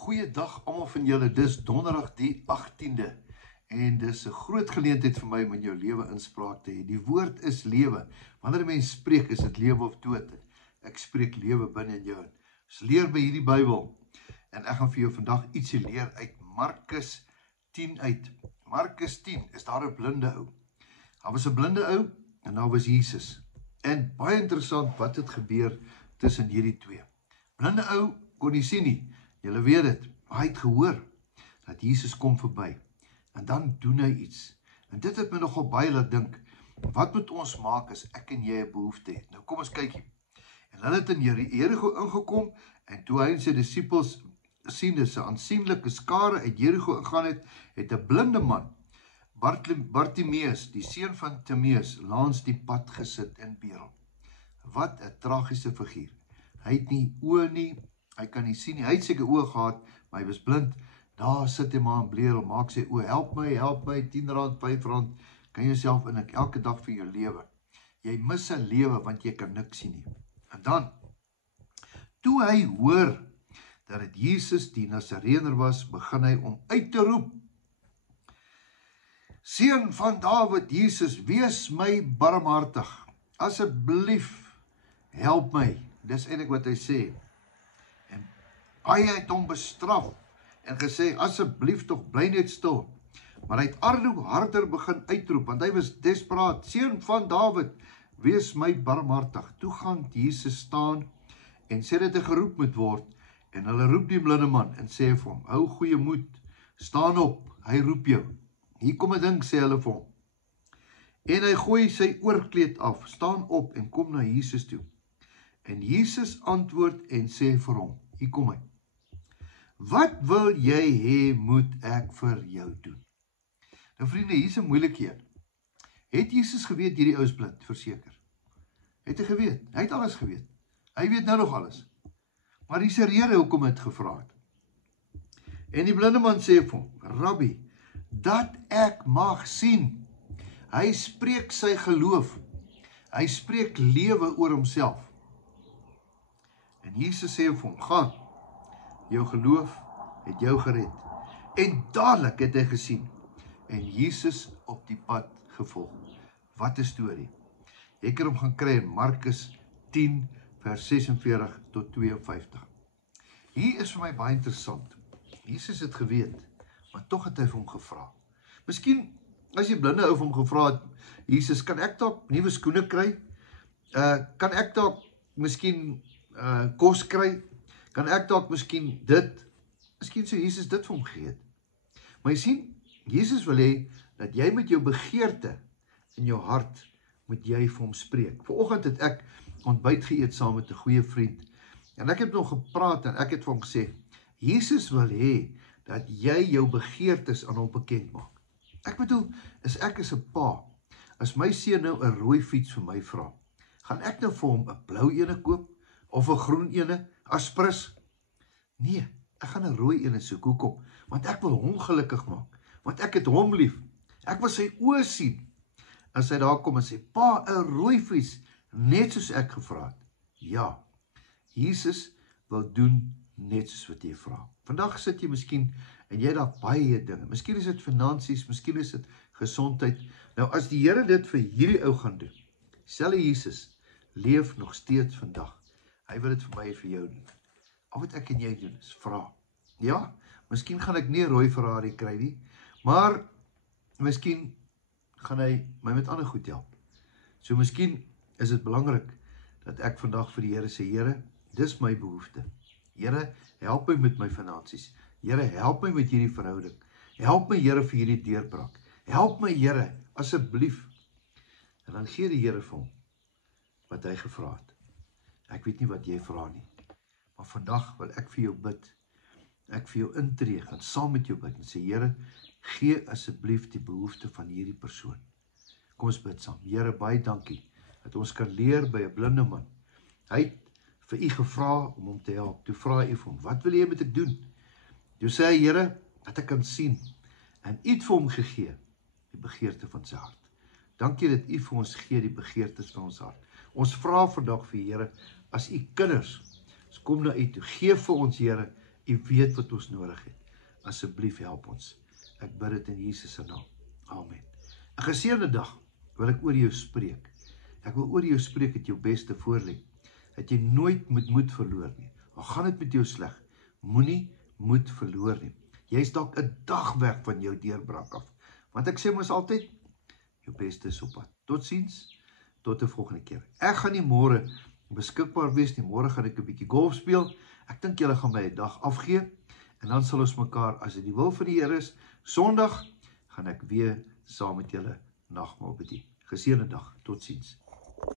Goeiedag almal van julle, dis donderdag die 18de en dis 'n groot geleentheid vir my om in jou lewe inspraak te hê. Die woord is lewe. Wanneer 'n mens spreek, is dit lewe of dood. Ek spreek lewe binne in jou. Ons leer by hierdie Bybel en ek gaan vir jou vandag ietsie leer uit Markus 10 uit. Markus 10 is daar 'n blinde ou. Daar was 'n blinde ou en daar was Jesus. En baie interessant wat het gebeur tussen hierdie twee. Blinde ou kon nie sien nie. Julle weet dit, hy het gehoor dat Jesus kom verby. En dan doen hy iets. En dit het my nogal baie laat dink, wat moet ons maak as ek en jy 'n behoefte het? Nou kom ons kykie. En hulle het in Jerigo ingekom, en toe hy en sy disippels sien dis 'n aansienlike skare uit Jerigo ingaan het 'n blinde man, Bartimeus, die seun van Timeus, langs die pad gesit en bedel. Wat 'n tragiese figuur. Hy het nie oë nie, hy kan nie sien nie, hy het seker oë gehad, maar hy was blind. Daar sit hy maar en bledel, maak sy oë, help my, R10, R5, kan jy self in elke dag vir jou lewe. Jy mis 'n lewe want jy kan niks sien nie. En dan, toe hy hoor dat het Jesus die Nasareëner was, begin hy om uit te roep: Seun van Dawid, Jesus, wees my barmhartig. Asseblief, help my. Dis eintlik wat hy sê. En baie het hom bestraf en gesê, asseblief tog bly net stil. Maar hy het hoe harder begin uitroep, want hy was desperaat. Seun van Dawid, wees my barmhartig. Toe gaan Jesus staan en sê dat hy geroep moet word. En hulle roep die blinde man en sê vir hom, hou goeie moed, staan op, hy roep jou. Hier kom 'n ding, sê hulle vir hom. En hy gooi sy oorkleed af, staan op en kom na Jesus toe. En Jesus antwoord en sê vir hom, hier kom hy. Wat wil jy hê moet ek vir jou doen? Nou vriende, hier is 'n moeilike een. Het Jesus geweet hierdie ou is blind, verseker? Het hy geweet? Hy het alles geweet. Hy weet nou nog alles. Maar hier is 'n rede hoekom hy het gevra het. En die blinde man sê vir hom, Rabbi, dat ek mag sien. Hy spreek sy geloof. Hy spreek lewe oor homself. En Jesus sê vir hom, gaan, jou geloof het jou gered. En dadelik het hy gesien. En Jesus op die pad gevolg. Wat 'n storie. Jy kan hom gaan kry in Markus 10 vers 46 tot 52. Hier is vir my baie interessant. Jesus het geweet, maar tog het hy vir hom gevra. Miskien, as jy blinde ou vir hom gevra het, Jesus, kan ek dalk nuwe skoene kry? Kan ek dalk miskien kos kry? Kan ek dalk miskien dit? Miskien sou Jesus dit vir hom gegee het. Maar jy sien, Jesus wil hê dat jy met jou begeerte in jou hart moet jy vir hom spreek. Vanoggend het ek ontbyt geëet saam met 'n goeie vriend. En ek het nog gepraat en ek het vir hom gesê, Jesus wil hê dat jy jou begeertes aan hom bekend maak. Ek bedoel, ek is 'n pa. As my seun nou 'n rooi fiets vir my vra, gaan ek nou vir hom 'n blou ene koop of 'n groen ene, Aspris? Nee, ek gaan 'n rooi ene soek. Hoekom? Want ek wil hom gelukkig maak. Want ek het hom lief. Ek wil sy oë sien. As hy daar kom en sê, pa, 'n rooi fiets, net soos ek gevra het. Ja, Jesus wil doen net soos wat jy vra. Vandag sit jy miskien en jy daar baie dinge. Miskien is dit finansies, miskien is dit gesondheid. Nou as die Here dit vir hierdie ou gaan doen, selfe Jesus leef nog steeds vandag. Hy wil dit vir my en vir jou doen. Al wat ek en jy doen is vra. Ja, miskien gaan ek nie 'n rooi Ferrari kry nie, maar miskien gaan hy my met ander goed help. So miskien is dit belangrik dat ek vandag vir die Here sê, Here, dis my behoefte. Here, help my met my finansies. Here, help my met hierdie verhouding. Help my, Here, vir hierdie deurbraak. Help my, Here, asseblief. En dan gee die Here vir hom wat hy gevra het. Ek weet nie wat jy vra nie, maar vandag wil ek vir jou bid. Ek vir jou intree, gaan saam met jou bid en sê, Here, gee asseblief die behoefte van hierdie persoon. Kom ons bid saam. Here, baie dankie dat ons kan leer by 'n blinde man. Hy het vir u gevra om hom te help. Toe vra u vir hom, wat wil jy met ek doen? Toe sê hy, Here, dat ek kan sien. En u het vir hom gegee, die begeerte van sy hart. Dankie dat u vir ons gee die begeertes van ons hart. Ons vra vandag vir Here, as u kinders, ons kom na u toe, gee vir ons, Here, U weet wat ons nodig het. Asseblief help ons. Ek bid dit in Jesus se naam. Amen. 'n Geseënde dag wil ek oor jou spreek. Ek wil oor jou spreek dat jou beste voorlê. Dat jy nooit moed verloor nie. Al gaan dit met jou sleg, moenie moed verloor nie. Jy is dalk 'n dag weg van jou deurbraak af. Want ek sê mos altyd, jou beste is op pad. Totsiens, tot 'n volgende keer. Ek gaan nie môre beskikbaar wees nie. Môre gaan ek 'n bietjie golf speel. Ek dink julle gaan my 'n dag afgee. En dan sal ons mekaar, as dit die wil van die Here is, Sondag gaan ek weer saam met julle nagmaal bedien. Geseënde dag. Totsiens.